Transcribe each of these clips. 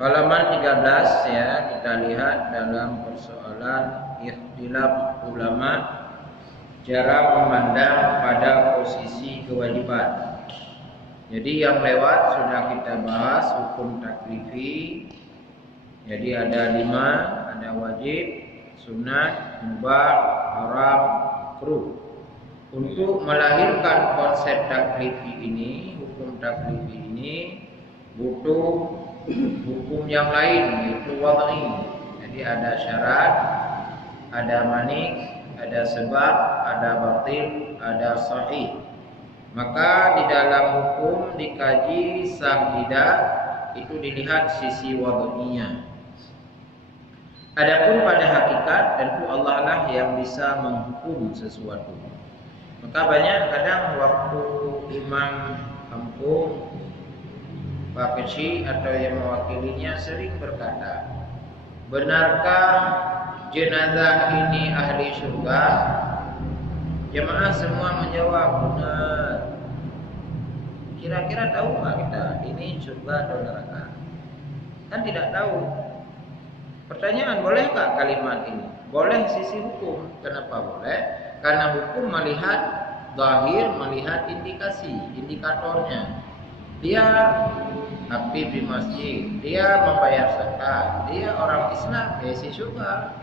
Halaman 13 ya, kita lihat dalam persoalan ikhtilaf ulama cara memandang pada posisi kewajiban. Jadi yang lewat sudah kita bahas hukum taklifi. Jadi ada 5, ada wajib, sunat, mubah, haram, makruh. Untuk melahirkan konsep taklifi ini, hukum taklifi ini butuh hukum yang lain, yaitu wad'i. Jadi ada syarat, ada manik, ada sebab, ada batil, ada sahih. Maka di dalam hukum dikaji sah tidak, itu dilihat sisi wad'inya. Adapun pada hakikat tentu Allah lah yang bisa menghukum sesuatu. Maka banyak kadang waktu imam kampung, Pak Kecil atau yang mewakilinya sering berkata, benarkah jenazah ini ahli surga? Jemaah semua menjawab benar. Kira-kira tahu nggak kita ini surga atau neraka? Kan tidak tahu. Pertanyaan, bolehkah kalimat ini? Boleh sisi hukum. Kenapa boleh? Karena hukum melihat zahir, melihat indikasi, indikatornya. Dia aktif di masjid, dia membayar zakat, dia orang Islam, dia si surga.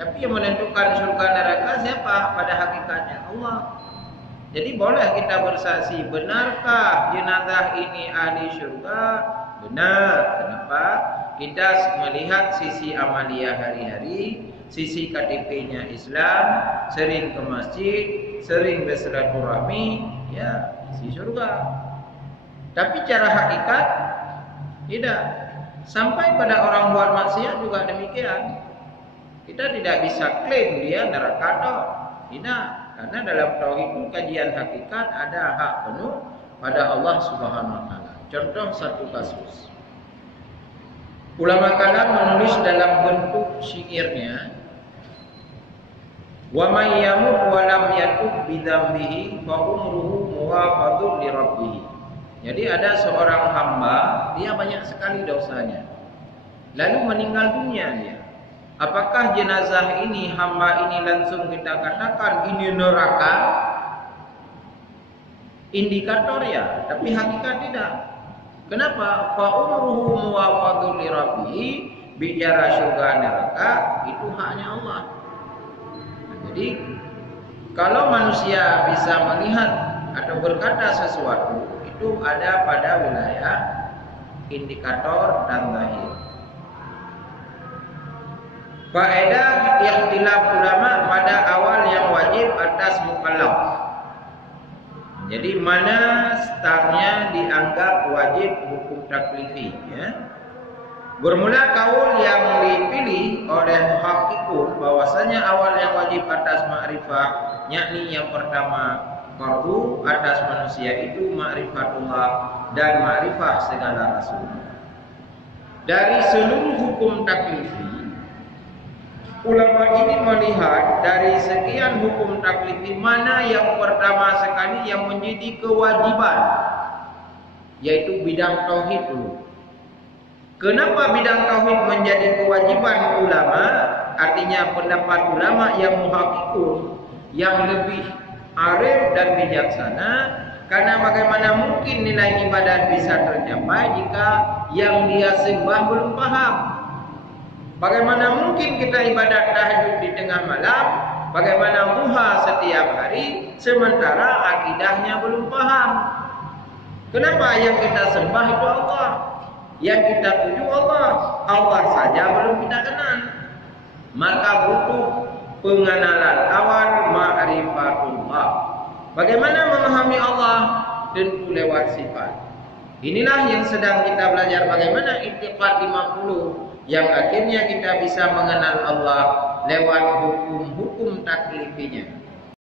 Tapi yang menentukan surga neraka siapa? Pada hakikatnya Allah. Jadi boleh kita bersaksi, benarkah jenazah ini ahli surga? Benar. Kenapa? Kita melihat sisi amalia hari-hari, sisi KTP-nya Islam, sering ke masjid, sering bersilaturahmi, ya si surga. Tapi cara hakikat tidak. Sampai pada orang buat maksiat juga demikian. Kita tidak bisa klaim dia neraka toh. Tidak. Karena dalam tauhid itu kajian hakikat ada hak penuh pada Allah Subhanahu wa taala. Contoh satu kasus. Ulama kalam menulis dalam bentuk syairnya, wa may yamut wa lam yatub bi dzambihi fa umruhu muwafadun li rabbih. Jadi ada seorang hamba, dia banyak sekali dosanya. Lalu meninggal dunia dia. Apakah jenazah ini, hamba ini langsung kita katakan ini neraka? Indikator ya, tapi hakikat tidak. Kenapa? Fa umruhu muwafadun li rabbih, bicara surga neraka itu haknya Allah. Nah, jadi kalau manusia bisa melihat atau berkata sesuatu itu ada pada wilayah indikator dan zahir. Faedah ikhtilaf ulama pada awal yang wajib atas mukallaf. Jadi mana startnya dianggap wajib hukum taklifi ya. Bermula kaul yang dipilih oleh muhaqqiqun bahwasanya awal yang wajib atas ma'rifah, yakni yang pertama fardu atas manusia itu ma'rifatullah dan ma'rifah segala rasul. Dari seluruh hukum taklifi, ulama ini melihat dari sekian hukum taklifi mana yang pertama sekali yang menjadi kewajiban, yaitu bidang tauhid dulu. Kenapa bidang tauhid menjadi kewajiban ulama? Artinya pendapat ulama yang muhaqqiqun, yang lebih arif dan bijaksana. Karena bagaimana mungkin nilai ibadat bisa tercapai jika yang dia sembah belum paham? Bagaimana mungkin kita ibadat tahajud di tengah malam, bagaimana duha setiap hari, sementara akidahnya belum paham? Kenapa yang kita sembah itu Allah, yang kita tuju Allah, Allah saja belum kita kenal. Maka butuh pengenalan awal ma'rifatullah. Bagaimana memahami Allah? Tentu lewat sifat. Inilah yang sedang kita belajar, bagaimana i'tiqad 50 yang akhirnya kita bisa mengenal Allah lewat hukum-hukum taklifinya.